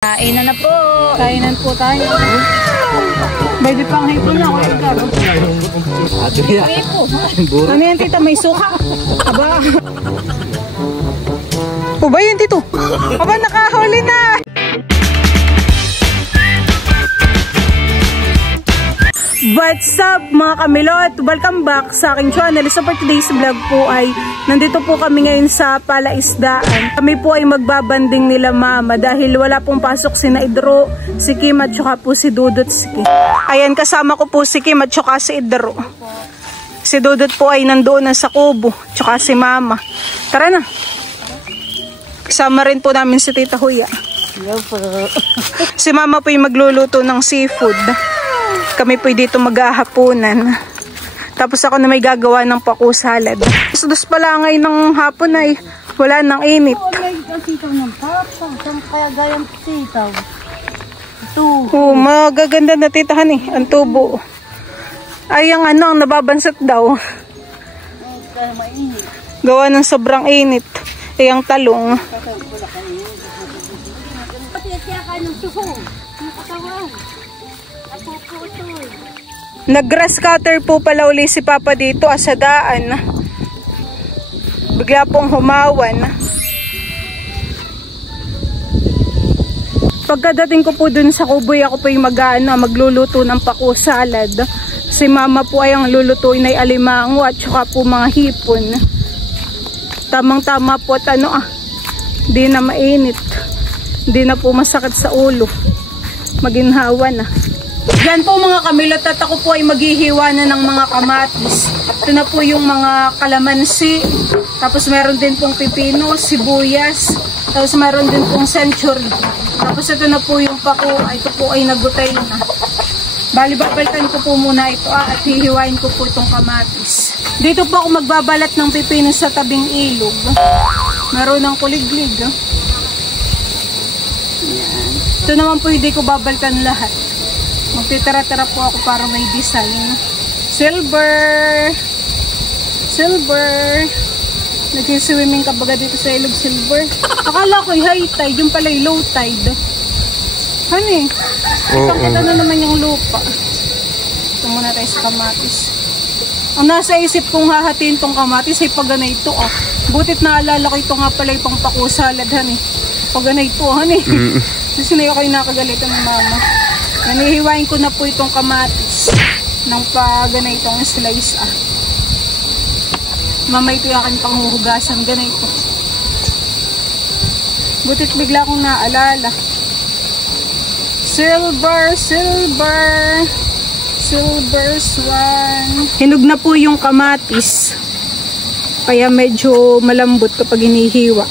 Kainan na po. Kainan po tayo. Pwede pang hipon na. Ano yan, tita? May suka. Aba. O ba yun, tito? Aba, nakahuli na. What's up mga kamilot? Welcome back sa aking channel. So for today's vlog po ay nandito po kami ngayon sa Palaisdaan. Kami po ay magbabanding nila mama dahil wala pong pasok si Idro, si Kim at saka po si Dudut. Ayan, kasama ko po si Kim at saka si Idro. Si Dudut po ay nandoon na sa kubo, saka si mama. Tara na. Kasama rin po namin si Tita Huya. Si mama po ay magluluto ng seafood. Kami po dito mag-ahaponan. Tapos ako na may gagawa ng paku salad. Dos pala ngayon ng hapon ay wala nang init. Kaya gayang sitaw. Ito. Oh, magaganda na titahan eh. Ang tubo. Ay, ang ano, ang nababansat daw. Kaya mainit. Gawa ng sobrang init. Eh, ang talong. Pati siya ka ng suho. Yung katawan. Nag-grass cutter po pala uli si Papa dito sa daan. Bigla pong humawan. Pagkadating ko po dun sa kuboy, ako po yung magluluto ng paku salad. Si mama po ay ang lulutuin ay alimango at saka po mga hipon. Tamang-tama po at di na mainit. Di na po masakit sa ulo. Maginhawa na. Yan po mga kamilot at ako po ay maghihiwa na ng mga kamatis. Ito na po yung mga kalamansi. Tapos meron din pong pipino, sibuyas. Tapos meron din pong century. Tapos ito na po yung paku. Ito po ay nagutay na. Bali babalikan ko po muna ito at hihiwain ko po itong kamatis. Dito po ako magbabalat ng pipino sa tabing ilog. Meron ng kuliglig. Yan. Ito naman po hindi ko babalikan lahat. Magtitira-tira po ako para may design. Silver! Silver! Nag-swimming ka baga dito sa ilog, silver? Akala ko high tide, yung pala low tide. Honey, itang kita na naman yung lupa. Ito muna tayo sa kamatis. Ang nasa isip kong hahatiin tong kamatis ay pag ganito Butit naalala ko ito nga pala yung paku salad, honey. Pag ganito, honey. Kasi na ako yung nakagalitan ng mama. Nanihiwain ko na po itong kamatis ng ganitong slice Mamay ito yung aking panghuhugasan ganito. Butit bigla kong naalala. Silver, silver, silver swan. Hinog na po yung kamatis. Kaya medyo malambot kapag hinihiwa.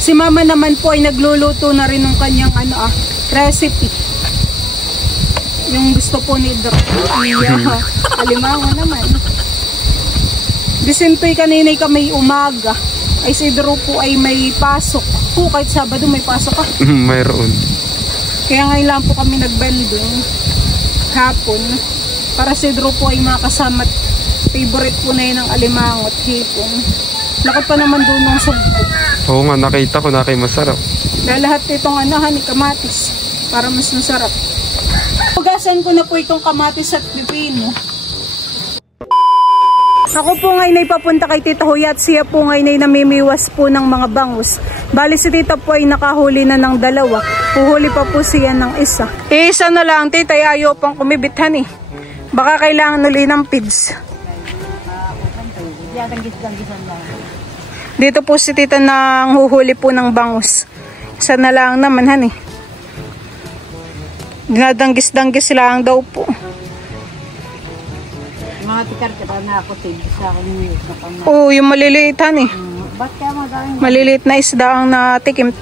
Si mama naman po ay nagluluto na rin ng kanyang recipe. Yung gusto po ni Idro. Alimango naman. Disintoy kaninay kami umaga. Ay si Idro po ay may pasok. Kahit Sabado may pasok ka. Mayroon. Kaya ngayon lang po kami nagbanding hapon. Para si Idro po ay makasama. Favorite po na yun ang alimango at hipon. Lakot pa naman doon ng sugbo. Oo nga, nakita ko na kayo masarap. Dahil lahat itong kamatis. Para mas masarap. Hugasan ko na po itong kamatis at pipino. Ako po ngayon ay papunta kay Tita Huya at siya po ngayon ay namimiwas po ng mga bangus. Bali si Tita po ay nakahuli na ng 2. Huhuli pa po siya ng isa. Isa na lang, Tita, ayaw pang kumibithan Baka kailangan uli ng pids. Dito po si Tita nang huhuli po ng bangus. Isa na lang naman, Dinadanggis-danggis lang daw po. Mga tikar kita na ako sa akin yung Oo, yung maliliit Ba't kaya magaling? Maliliit na isda ang natikim.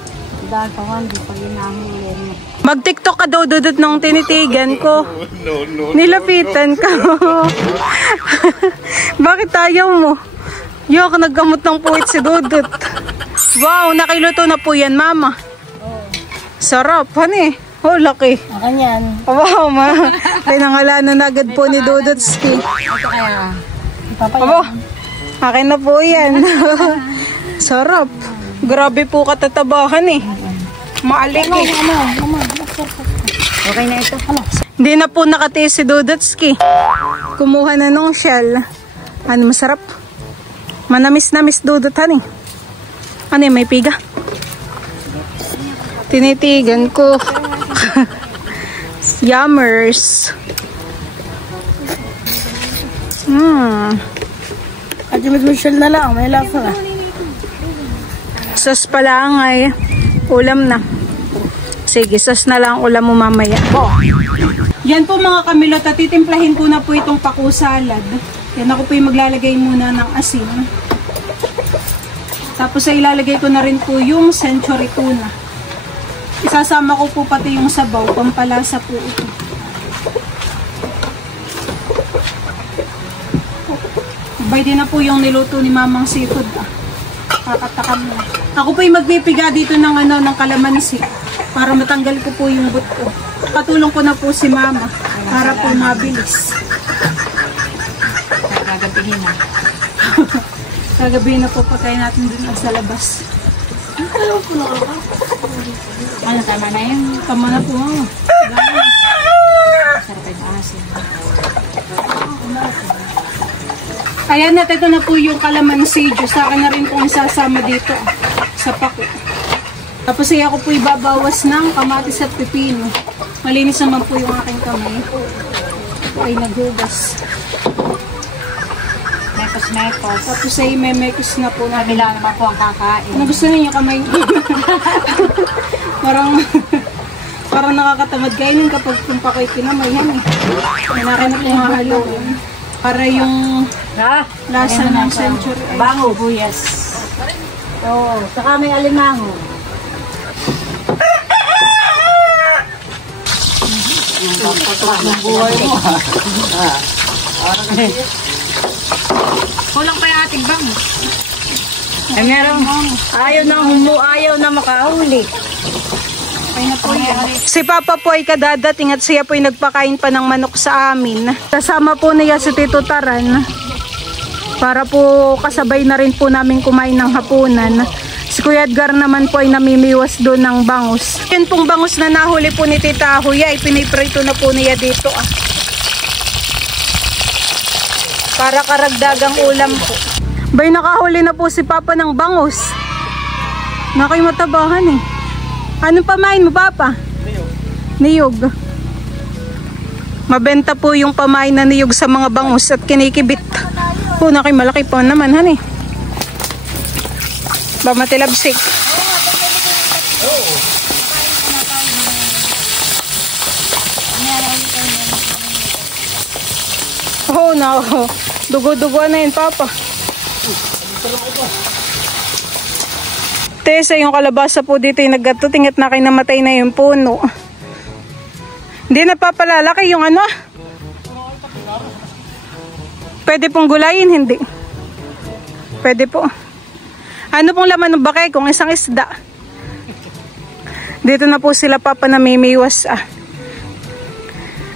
Dahil pa di pa ginahuli mo. Mag-TikTok ka daw, Dudut, nung tinitigan ko. Nilapitan ka. Bakit ayaw mo? Yok, naggamot ng puwit si Dudut. Wow, nakiluto na po yan, mama. Sarap, Oh, laki. Akan yan. Wow, pinangalanan na agad po ni Dudutski. Ito kaya. Akin na po yan. Sarap. Grabe po katatabahan Maaliki. Okay na ito. Hindi na po nakatiis si Dudutski. Kumuha na nung shell. Ano masarap? Manamis-namis dudut, honey. Ano may piga? Tinitigan ko. Yummers. At yung shell na lang, may lasa na. Sos pala ay ulam na. Sige, sos na lang ulam mo mamaya. Yan po mga kamilot, at titimplahin ko na po itong paku salad. Yan ako po yung maglalagay muna ng asin. Tapos ay ilalagay ko na rin po yung century tuna. Isasama ko po pati yung sabaw, pampalasa po ito. Bay din na po yung niluto ni Mamang Seafood. Kakatakam na. Ako po yung magpipiga dito ng ng kalamansi para matanggal ko po yung buto. Katulong ko na po si Mama para po mabilis. Gagabihin na. Kagabihin na po patayin natin din sa labas. Ano, tama na yun? Tama na po. Sarap yung asin. Ayan na, ito na po yung kalamansi juice. Sa akin na rin pong isasama dito sa pako. Tapos ay ako po ibabawas ng kamatis at pipino. Malinis naman po yung aking kamay. Ay naghugas. Mekos. Tapos ay memekos na po na. Kabila naman po ang kakain. Ano gusto ninyo kamay? parang nakakatamad kainin kapag kumpakoy kinamay. Yan nakin na po mahaloin. Para yung lasa ng century. Bango, buyas. Oo, saka may alimango. Buhay mo. Kulang pa yung ating bango. Ay, meron. Ayaw na makahuli. Ay na po yan. Si Papa po ay kadadating at siya po ay nagpakain pa ng manok sa amin. Kasama po niya si Tito Taran para po kasabay na rin po namin kumain ng hapunan. Si Kuya Edgar naman po ay namimiwas doon ng bangus. Yan pong bangus na nahuli po ni Tita Huya ay piniprito na po niya dito. Para karagdagang ulam po. Bay, nakahuli na po si Papa ng bangus. Nakay matabahan eh. Anong pamain mo, Papa? Niyog. Mabenta po yung pamain na niyog sa mga bangus at kinikibit. Nakay malaki po naman, honey. Ba matilabsik. No. Dugo-dugo na yun, Papa. Tesa, yung kalabasa po dito yung nagatuting at nakinamatay na yung puno. Hindi na papalalaki yung Pwede pong gulayin, hindi. Pwede po. Ano pong laman ng bakay kung isang isda? Dito na po sila Papa namimiwas.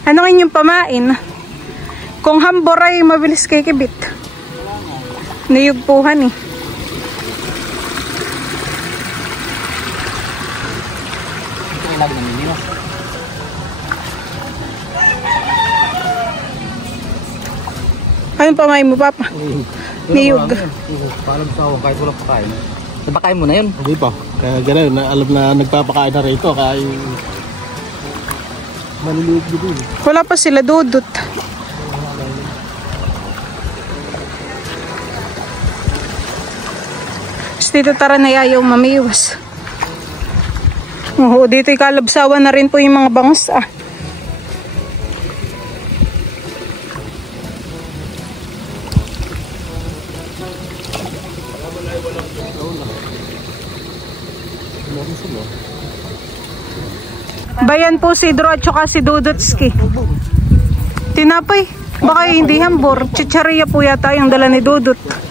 Ano inyong pamain? Kung hambor ay mabilis kikibit. Niyugpuhan eh. Anong pamain mo, Papa? Niyog. Parang sa ako kahit walang pakain. Napakain mo na yun? Hindi pa. Kaya gano'n, alam na nagpapakain na rito. Kaya maliliit dito. Wala pa sila dudot. Dito Tara na ayaw mamiwas. Dito kalabsawan na rin po yung mga bangus. Bayan po si Dro at saka si Dudutski. Tinapay. Baka hindi hambor. Chicharia po yata yung dala ni Dudut.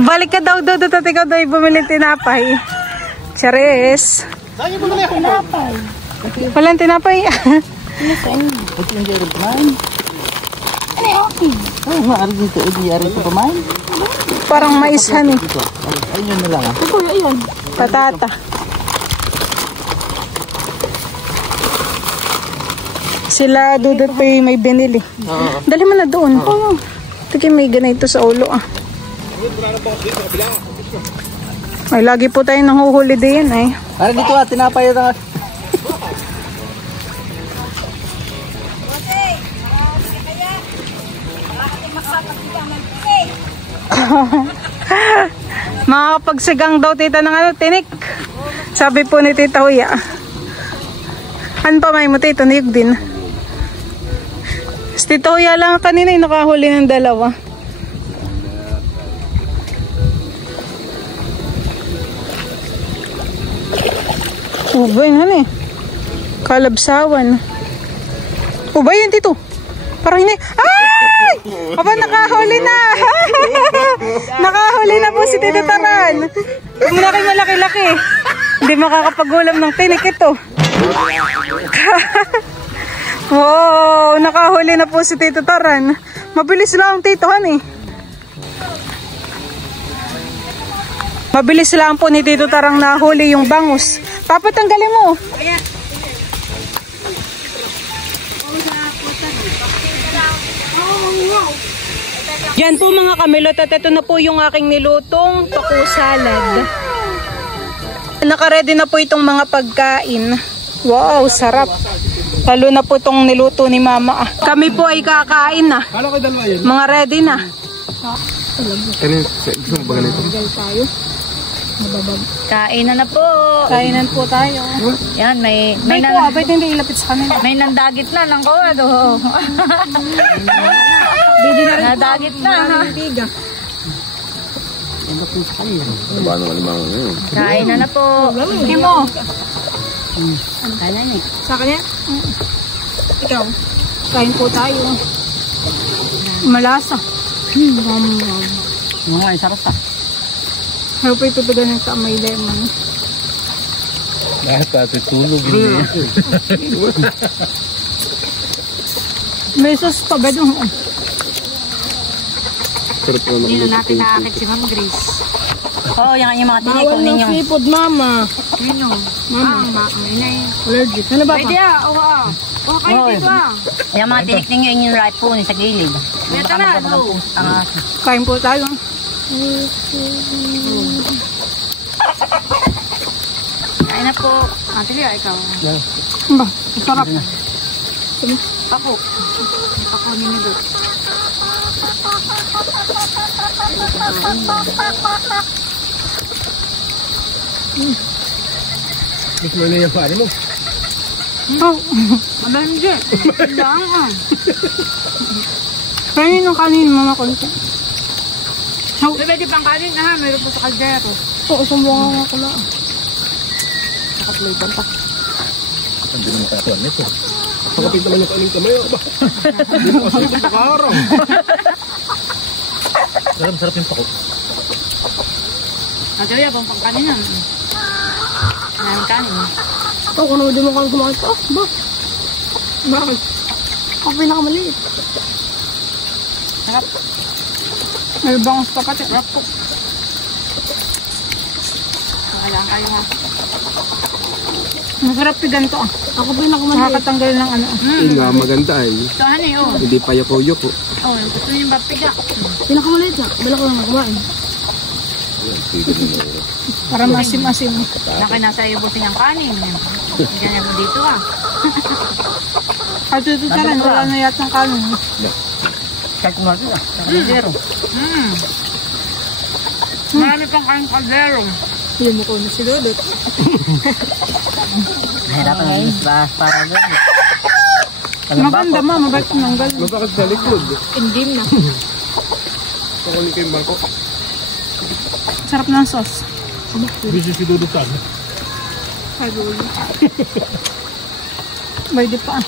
Balik ka daw Dudut at ikaw daw bumili tinapay. Charis. Walang tinapay. Parang mais honey. Ayun na lang. Ayun. Patata. Sila Dudut pa may binili. Dali mo na doon. Oh, tigil may ganito sa ulo ah. Ay, lagi po tayo nanghuhuli din eh. Para dito tinapay na. Makakapagsigang daw tita ng ano, tinik. Sabi po ni Tita Huya. Ano pa may mo tito, niyog din. Si Tita Huya lang kanina yung nakahuli ng dalawa. Ubay na eh. Kalabsawan. Ubay yan tito. Parang hindi. Ay! Aba, nakahuli na. Nakahuli na po si Tito Taran. Huwag mo na kayo malaki-laki. Hindi makakapagulam ng tinik ito. Wow, nakahuli na po si Tito Taran. Mabilis lang Tito Han eh. Mabilis lang po ni Tito Tarang nahuli yung bangus. Papa, tanggalin mo. Yan po mga kamilot at ito na po yung aking nilutong toku salad. Nakaready na po itong mga pagkain. Wow, sarap. Lalo na po itong niluto ni Mama. Kami po ay kakain na. Mga ready na. Gusto mo ba ganito? Kainan na po. Kainan po tayo. Yan, may May po, ba't hindi ilapit sa kanila? may nandagit na ng kawado. Hindi na rin po. Nadagit na. Kainan na po. Hindi mo. Sa kanya? Ikaw. Kain po tayo. Malasa. Mga sarap ta. Ayaw po ito ng may lemon. Dahil pati tulog hindi. May sauce pa ba doon? Sarap naman. Hindi na natin nakakit si Ma'am Grace. Oo, yan yung mga tinik. Bawal Kung ng ninyo. seafood, Mama. Yun o. Mama. Allergic. Ano ba pa? Pwede ah. Oo ah. Oo kayo dito ah. Yung mga tinik ninyo yung right po sa gilid. Baka magkabang ang aso. Kain po tayo. Kain na po. Ate Lia, ikaw. Ba, sarap. Pako. Pako ni Nidot. Gusto mo na yung pari mo? Oh, Aba hindi. Lang ah. kainin ng kanin, Mama konti. Pwede pang kanin na ha. Meron po sa kaldero. Oo, sumbungan ako lang. Nakaplayban pa. Ang din ang katuan nito. Pagkapit naman yung kaning kamay. Hindi mo kasi ito pakaharang. Sarap yung pako. Ate Lia, pang kanin na. Kanin kanin. Oo, kung hindi mo kang kumain. Oh, ba? Bakit? Ako pinakamaliit. Sarap. May bangus pa pati. Sarap po. Kailangan kayo ha. Masarap pigan to ah. Ako pinakamaliit. Nakakatanggal ng ano. Yung nga maganda ay Ito ano eh oh. hindi pa yoko-yoko. Oh, gusto niyo yung bapiga. Pinakamaliit na. Bala ko lang kumain. Para masim-asim. Laki nasa ibusin yung kanin. Ganyan mo dito ah. At ito taran, wala na yata ng kanin. Kahit kumain na. Kaldero. Marami pang kanin kaldero. Hindi mo ko na si Dudut. Mahirapan ngayon. Para doon. Maganda ma, mabait ko ng galing. Mabakit sa likod. Hindi na. Kukunin ko yung bangko. Sarap ng sauce. Busy si Dudutan. Ay, dulo. Pwede pa.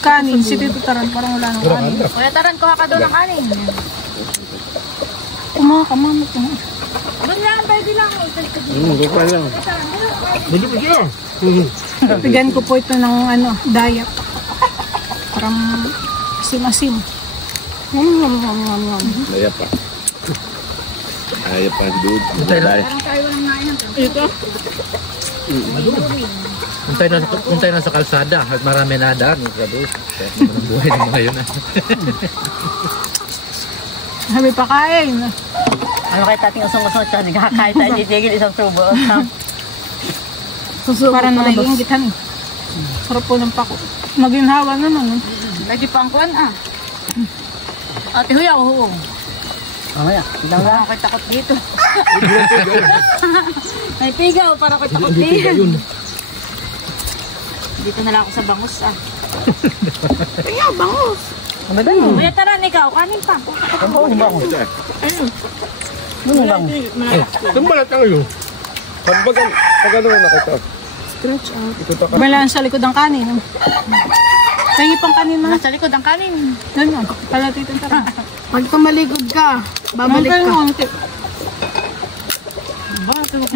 Kanin, si Tito Taran, parang wala nang kanin. Kuya Taran, kuha ka doon ng kanin. Kumaha ka, mama. Doon lang, pwede lang. Kukuha lang. Hindi pa siya. Pigan ko po ito ng ano, diet. Parang asim-asim. Kaya pa. Kaya pa, dude. Parang tayo lang na Ito. Kung tayo na sa kalsada at marami na daan, grabe. Ang buhay ng mga yun. Sabi pa kain. Ano kayo tating usong-usong at nagkakain tayo titigil isang tubo. Para naging gitan. Sarap po ng pako. Maginhawa naman. Pwede pa ang kuwan Ate Huya, oo. Mamaya, ilang lang ako takot dito. May pigaw, para ako takot dito. Dito na lang ako sa bangus Kaya bangus. Ano ba yun? Kuya, tara, ikaw, kanin pa. Ano bangus? Ayun. Ano bangus? Tumbalat ang iyo. Pag ano na nakita. Stretch out. Malaan sa likod ang kanin. Kaya pang kanin na. Nasa likod ang kanin. Doon yun. Palatitin ka rin. Pag tumaligod ka, babalik ka.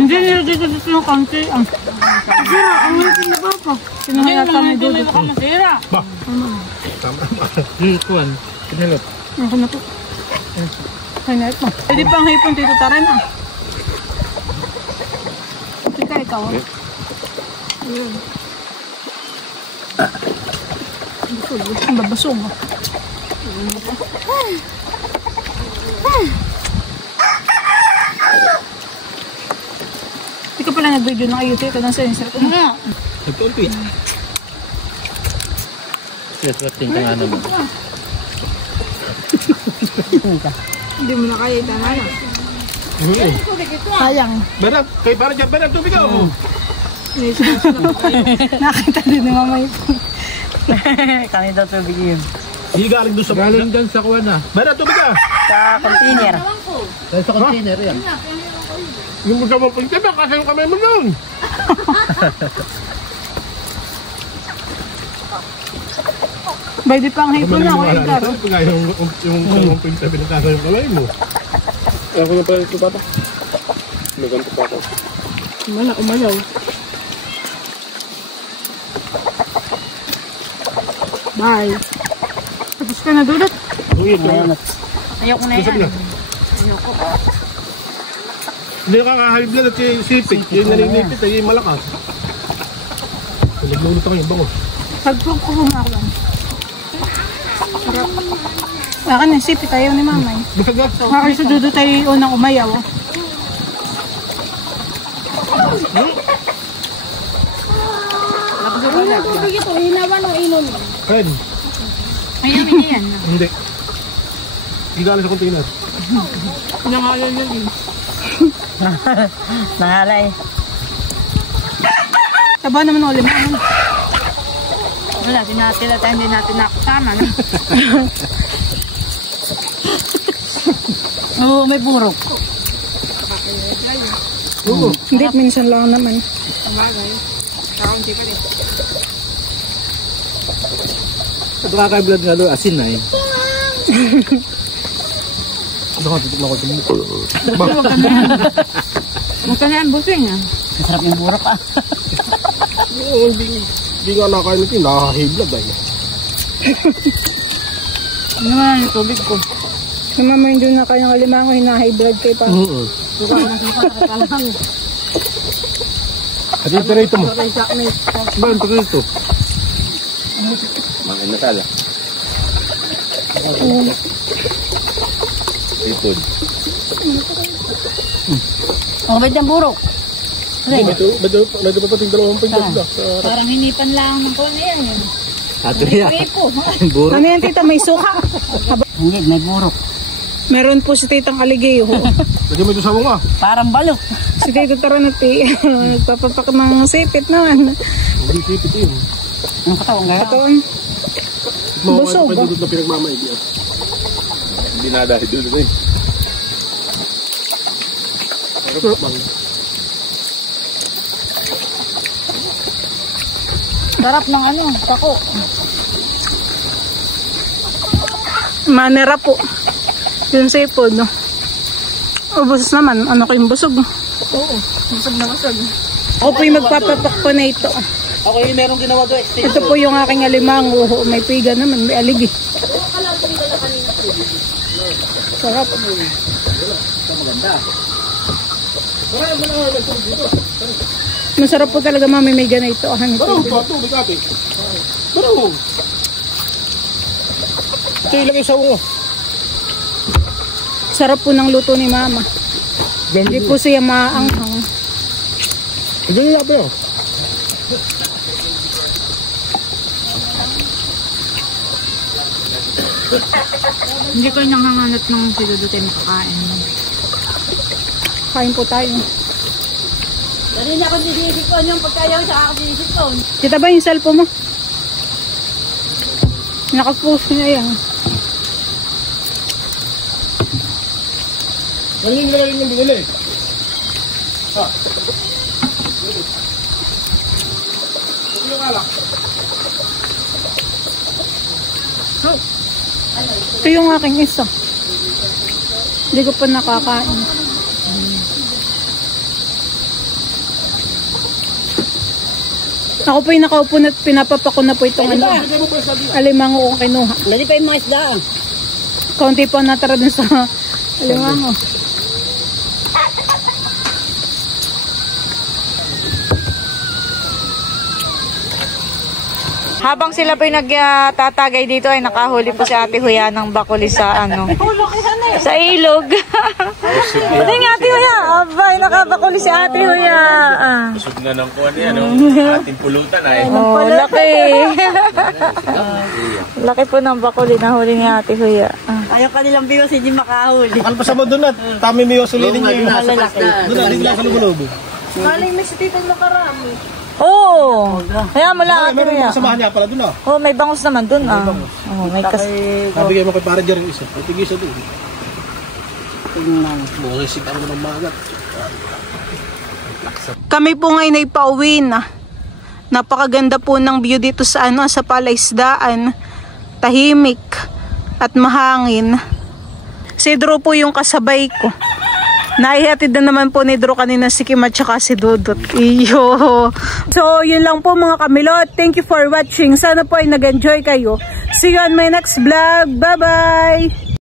Hindi nila dito yung konti. Sira, ang ulit na ba pa? Sinuhalata may dudo. masira. Kuwan, kinalot. Ako na po. Kaya na ito. Pwede pang hipon dito tarin Ikaw. Ayun. Ang babasong Hindi ka pala nag-video ng ayuti. Ito nang sensor ko. Nagpulpit. Yes, what think nga naman. Hindi mo na kaya itama na. Sayang. Berat, kay para dyan, berat, tubig ako. Nakita din ni Mama ito. Kami daw tubig yun. Hindi galing doon sa Galing dyan sa kuwan na. Berat, tubig ka. Sa container. Dahil sa container yan. Yung magkama po yung tabi, kasi yung kamay mo nun. Pwede pang hipon na ako, Edgar. Yung tabi na kasa yung kamay mo. Ako na pala ito, papa. Naganto pa ako. Wala, umalaw. Bye. Tapos ka na dulot. Ayoko na yan. Ayoko. Hindi nakaka-high blood at yung sipig. Yung naninipit ay malakas. Naglulot ako yung bango. Pagpag ko kumaklan. Akin yung sipit ayaw ni Mamay. Bagat. Akin sa dudo tayo unang umayaw. Tubig ito, hinawan o inom. Red. Ay, namin niya yan. Hindi. Hindi galing sa container. Nangalan na din. Nangalay. Taba naman ulit. Wala, sinatila tayo, hindi natin nakasama. No? Oo, may burok. Hindi, minsan lang naman. Ito kaka-blood nga doon, asin na eh. Ito nga, titik na ko ito. Huwag ka na yan, busing Masarap yung burok Hindi nga nakain ito, nakaka-high blood ay. Ano naman yung tubig ko? Si Mama hindi na kayang alimango, hina-high blood kay pa. Suka ko na suka, nakakalang. At ito rito mo. Ba, ito rito. Mga nasala. Ito. Oh, ba't yung burok? Medyo pa pating 2 pintas. Parang hinipan lang ng kuwan yan. Ato yan. Burro. Ano yan, tita? May suka? Hindi, may burok. Meron po si Titang Aligayo. Lagyan mo ito sa mga. Parang balok. Si Tito Taranati. Nagpapapak ng sipit naman. Hindi sipit yun. Ang katawang gaya. Atoon. Busog. Mga kapatid na pinagmamaigi. Hindi na dahil doon rin. Sarap ng pako. Manera po. Yung sipod, no? Ubus naman. Ano ko yung busog? Oo, busog na busog. Ako po yung magpapapak po na ito. Ako yung merong ginawa doon. Ito po yung aking alimango. May piga naman. May aligi. Sarap. Ito maganda. Masarap po talaga mami may ganito. Barong, tubig ate. Barong. Ito ilagay sa ungo. Sarap po ng luto ni mama. Hindi po siya maanghang. Ito yung labi oh. Hindi ko nanghanganap ng siludutin makakain. Kain po tayo. Dali na ako sinisipon yung pagkayaw sa kakasinisipon. Kita ba yung cellphone mo? Nakapost na yan. Galing na rin yung binili. Ha? Yung alak. Ito yung aking isa. Hindi ko pa nakakain. Ako po yung nakaupo na pinapapako na po itong ano. Alimango ko kinuha. Dali pa yung mga isda. Kaunti po natara dun sa alimango. Habang sila po yung nagtatagay dito ay nakahuli po si Ate Huya ng bakuli sa ano. Sa ilog. Pati nga Ate Huya. Abay, nakabakuli si Ate Huya. Busog na ng kuwan yan, no? Ating pulutan ay. Oh, laki. Laki po ng bakuli na huli ni Ate Huya. Ayaw ka nilang biwas, hindi makahuli. Ano pa sa mo doon at tami mo yung sulinin niya yung Malalaki. doon at lang sa lubo-lubo. Galing may si Titong nakarami. Oo. Kaya mo lang Ate Meron Huya. pa kasamahan niya pala doon ah. Oh, may bangus naman dun ah. Oh, may kas. Nabigay mo kay para dyan yung isa. At tig-isa doon. Bukisit ang mga magat. Kami po ngayon ay pauwi na. Napakaganda po ng view dito sa ano, sa palaisdaan. Tahimik at mahangin. Si Drew po yung kasabay ko. Naihatid na naman po ni Drew kanina si Kim at saka si Dudut. Iyo. So, yun lang po mga kamilot. Thank you for watching. Sana po ay nag-enjoy kayo. See you on my next vlog. Bye-bye!